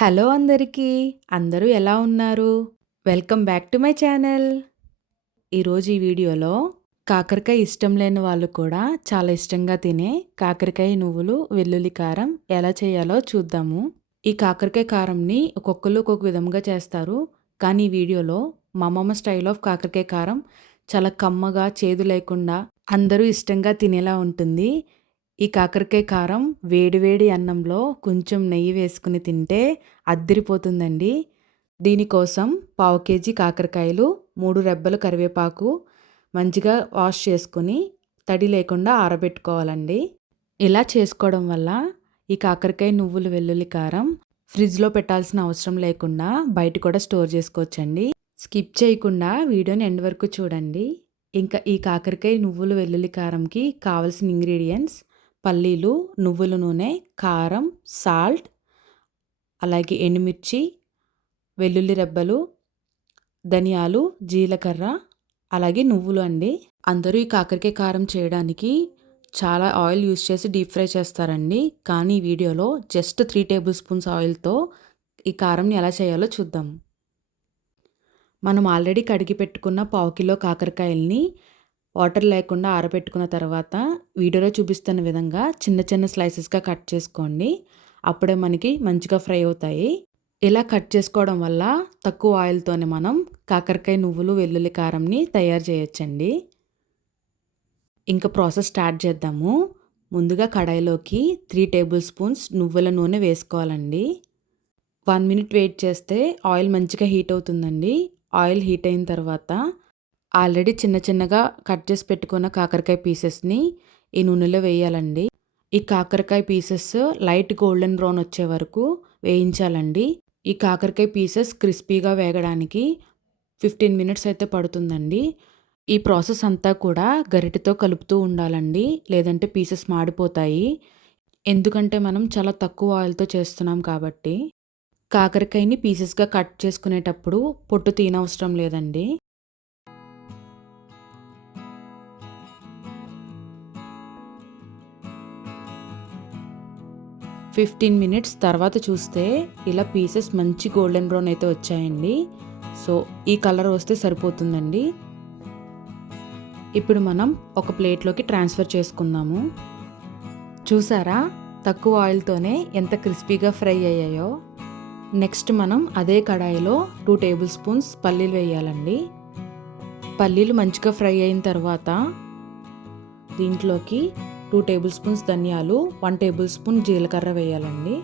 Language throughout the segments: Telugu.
హలో అందరికీ! అందరూ ఎలా ఉన్నారు? Welcome back to my channel. ఈరోజు ఈ వీడియోలో కాకరకాయ ఇష్టం లేని వాళ్ళు కూడా చాలా ఇష్టంగా తినే కాకరకాయ నువ్వులు వెల్లుల్లి కారం ఎలా చేయాలో చూద్దాము. ఈ కాకరకాయ కారంని ఒక్కొక్కళ్ళు ఒక్కొక్క విధంగా చేస్తారు. కానీ ఈ వీడియోలో మా అమ్మమ్మ స్టైల్ ఆఫ్ కాకరకాయ కారం చాలా కమ్మగా, చేదు లేకుండా అందరూ ఇష్టంగా తినేలా ఉంటుంది. ఈ కాకరకాయ కారం వేడి వేడి అన్నంలో కొంచెం నెయ్యి వేసుకుని తింటే అద్దిరిపోతుందండి. దీనికోసం పావు కేజీ కాకరకాయలు, 3 రెబ్బలు కరివేపాకు మంచిగా వాష్ చేసుకొని తడి లేకుండా ఆరబెట్టుకోవాలండి. ఇలా చేసుకోవడం వల్ల ఈ కాకరకాయ నువ్వులు వెల్లుల్లి కారం ఫ్రిడ్జ్‌లో పెట్టాల్సిన అవసరం లేకుండా బయట కూడా స్టోర్ చేసుకోవచ్చండి. స్కిప్ చేయకుండా వీడియోని ఎండ్ వరకు చూడండి. ఇంకా ఈ కాకరకాయ నువ్వులు వెల్లుల్లి కారంకి కావాల్సిన ఇంగ్రీడియెంట్స్ పల్లీలు, నువ్వుల నూనె, కారం, సాల్ట్, అలాగే ఎండుమిర్చి, వెల్లుల్లి రెబ్బలు, ధనియాలు, జీలకర్ర, అలాగే నువ్వులు అండి. అందరూ ఈ కాకరకాయ కారం చేయడానికి చాలా ఆయిల్ యూస్ చేసి డీప్ ఫ్రై చేస్తారండి. కానీ ఈ వీడియోలో జస్ట్ 3 టేబుల్ స్పూన్స్ ఆయిల్తో ఈ కారంని ఎలా చేయాలో చూద్దాం. మనం ఆల్రెడీ కడిగి పెట్టుకున్న పావు కిలో కాకరకాయల్ని వాటర్ లేకుండా ఆరబెట్టుకున్న తర్వాత వీడియోలో చూపిస్తున్న విధంగా చిన్న చిన్న స్లైసెస్గా కట్ చేసుకోండి. అప్పుడే మనకి మంచిగా ఫ్రై అవుతాయి. ఇలా కట్ చేసుకోవడం వల్ల తక్కువ ఆయిల్తోనే మనం కాకరకాయ నువ్వులు వెల్లుల్లి కారంని తయారు చేయొచ్చండి. ఇంకా ప్రాసెస్ స్టార్ట్ చేద్దాము. ముందుగా కడాయిలోకి 3 టేబుల్ స్పూన్స్ నువ్వుల నూనె వేసుకోవాలండి. 1 మినిట్ వెయిట్ చేస్తే ఆయిల్ మంచిగా హీట్ అవుతుందండి. ఆయిల్ హీట్ అయిన తర్వాత ఆల్రెడీ చిన్న చిన్నగా కట్ చేసి పెట్టుకున్న కాకరకాయ పీసెస్ని ఈ నూనెలో వేయాలండి. ఈ కాకరకాయ పీసెస్ లైట్ గోల్డెన్ బ్రౌన్ వచ్చే వరకు వేయించాలండి. ఈ కాకరకాయ పీసెస్ క్రిస్పీగా వేగడానికి 15 మినిట్స్ అయితే పడుతుందండి. ఈ ప్రాసెస్ అంతా కూడా గరిటెతో కలుపుతూ ఉండాలండి, లేదంటే పీసెస్ మాడిపోతాయి. ఎందుకంటే మనం చాలా తక్కువ ఆయిల్తో చేస్తున్నాం కాబట్టి. కాకరకాయని పీసెస్గా కట్ చేసుకునేటప్పుడు పొట్టు తీయనవసరం లేదండి. 15 మినిట్స్ తర్వాత చూస్తే ఇలా పీసెస్ మంచి గోల్డెన్ బ్రౌన్ అయితే వచ్చాయండి. సో ఈ కలర్ వస్తే సరిపోతుందండి. ఇప్పుడు మనం ఒక ప్లేట్లోకి ట్రాన్స్ఫర్ చేసుకుందాము. చూసారా, తక్కువ ఆయిల్తోనే ఎంత క్రిస్పీగా ఫ్రై అయ్యాయో. నెక్స్ట్ మనం అదే కడాయిలో 2 టేబుల్ స్పూన్స్ పల్లీలు వేయాలండి. పల్లీలు మంచిగా ఫ్రై అయిన తర్వాత దీంట్లోకి 2 టేబుల్ స్పూన్స్ ధనియాలు, 1 టేబుల్ స్పూన్ జీలకర్ర వేయాలండి.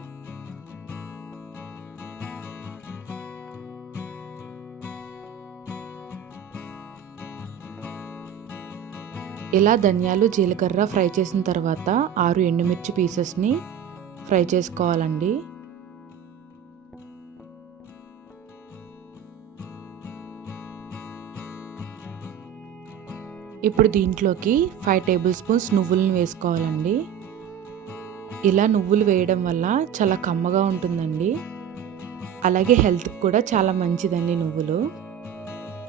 ఇలా ధనియాలు జీలకర్ర ఫ్రై చేసిన తర్వాత 6 ఎండుమిర్చి పీసెస్ని ఫ్రై చేసుకోవాలండి. ఇప్పుడు దీంట్లోకి 5 టేబుల్ స్పూన్స్ నువ్వులను వేసుకోవాలండి. ఇలా నువ్వులు వేయడం వల్ల చాలా కమ్మగా ఉంటుందండి. అలాగే హెల్త్కి కూడా చాలా మంచిదండి నువ్వులు.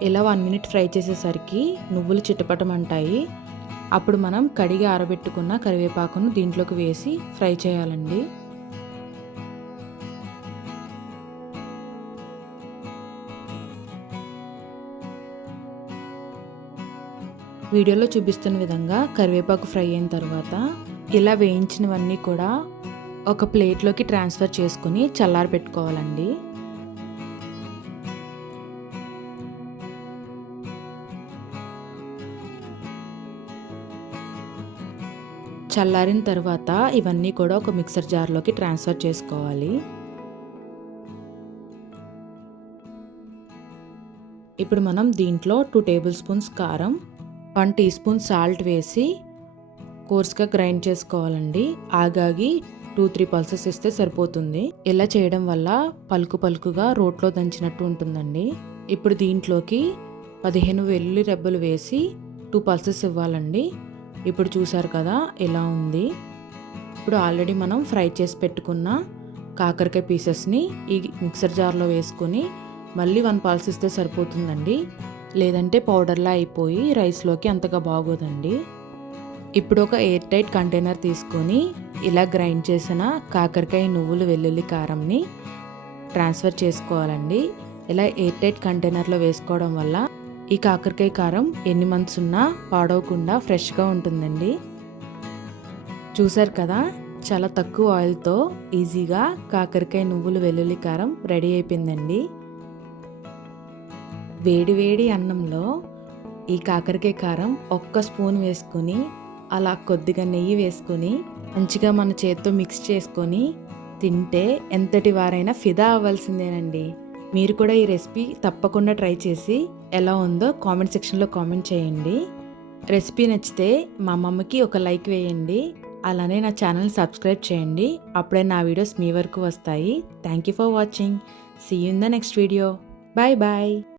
ఇలా 1 మినిట్ ఫ్రై చేసేసరికి నువ్వులు చిటపటమంటాయి. అప్పుడు మనం కడిగి ఆరబెట్టుకున్న కరివేపాకును దీంట్లోకి వేసి ఫ్రై చేయాలండి. వీడియోలో చూపిస్తున్న విధంగా కరివేపాకు ఫ్రై అయిన తర్వాత ఇలా వేయించినవన్నీ కూడా ఒక ప్లేట్లోకి ట్రాన్స్ఫర్ చేసుకుని చల్లారి పెట్టుకోవాలండి. చల్లారిన తర్వాత ఇవన్నీ కూడా ఒక మిక్సర్ జార్లోకి ట్రాన్స్ఫర్ చేసుకోవాలి. ఇప్పుడు మనం దీంట్లో 2 టేబుల్ స్పూన్స్ కారం, 1 టీ స్పూన్ సాల్ట్ వేసి కోర్స్గా గ్రైండ్ చేసుకోవాలండి. ఆగాగి 2-3 పల్సెస్ ఇస్తే సరిపోతుంది. ఇలా చేయడం వల్ల పలుకు పలుకుగా రోట్లో దంచినట్టు ఉంటుందండి. ఇప్పుడు దీంట్లోకి 15 వెల్లుల్లి రెబ్బలు వేసి 2 పల్సెస్ ఇవ్వాలండి. ఇప్పుడు చూసారు కదా ఎలా ఉంది. ఇప్పుడు ఆల్రెడీ మనం ఫ్రై చేసి పెట్టుకున్న కాకరకాయ పీసెస్ని ఈ మిక్సర్ జార్లో వేసుకొని మళ్ళీ 1 పల్స్ ఇస్తే సరిపోతుందండి. లేదంటే పౌడర్లా అయిపోయి రైస్లోకి అంతగా బాగోదండి. ఇప్పుడు ఒక ఎయిర్ టైట్ కంటైనర్ తీసుకొని ఇలా గ్రైండ్ చేసిన కాకరకాయ నువ్వులు వెల్లుల్లి కారంని ట్రాన్స్ఫర్ చేసుకోవాలండి. ఇలా ఎయిర్ టైట్ కంటైనర్లో వేసుకోవడం వల్ల ఈ కాకరకాయ కారం ఎన్ని మంత్స్ ఉన్నా పాడవకుండా ఫ్రెష్గా ఉంటుందండి. చూసారు కదా, చాలా తక్కువ ఆయిల్తో ఈజీగా కాకరకాయ నువ్వులు వెల్లుల్లి కారం రెడీ అయిపోయిందండి. వేడి వేడి అన్నంలో ఈ కాకరకాయ కారం ఒక్క స్పూన్ వేసుకొని అలా కొద్దిగా నెయ్యి వేసుకొని మంచిగా మన చేత్తో మిక్స్ చేసుకొని తింటే ఎంతటి వారైనా ఫిదా అవ్వాల్సిందేనండి. మీరు కూడా ఈ రెసిపీ తప్పకుండా ట్రై చేసి ఎలా ఉందో కామెంట్ సెక్షన్లో కామెంట్ చేయండి. రెసిపీ నచ్చితే మా అమ్మమ్మకి ఒక లైక్ వేయండి. అలానే నా ఛానల్ సబ్స్క్రైబ్ చేయండి. అప్పుడే నా వీడియోస్ మీ వరకు వస్తాయి. Thank you for watching. See you in the next video. Bye bye.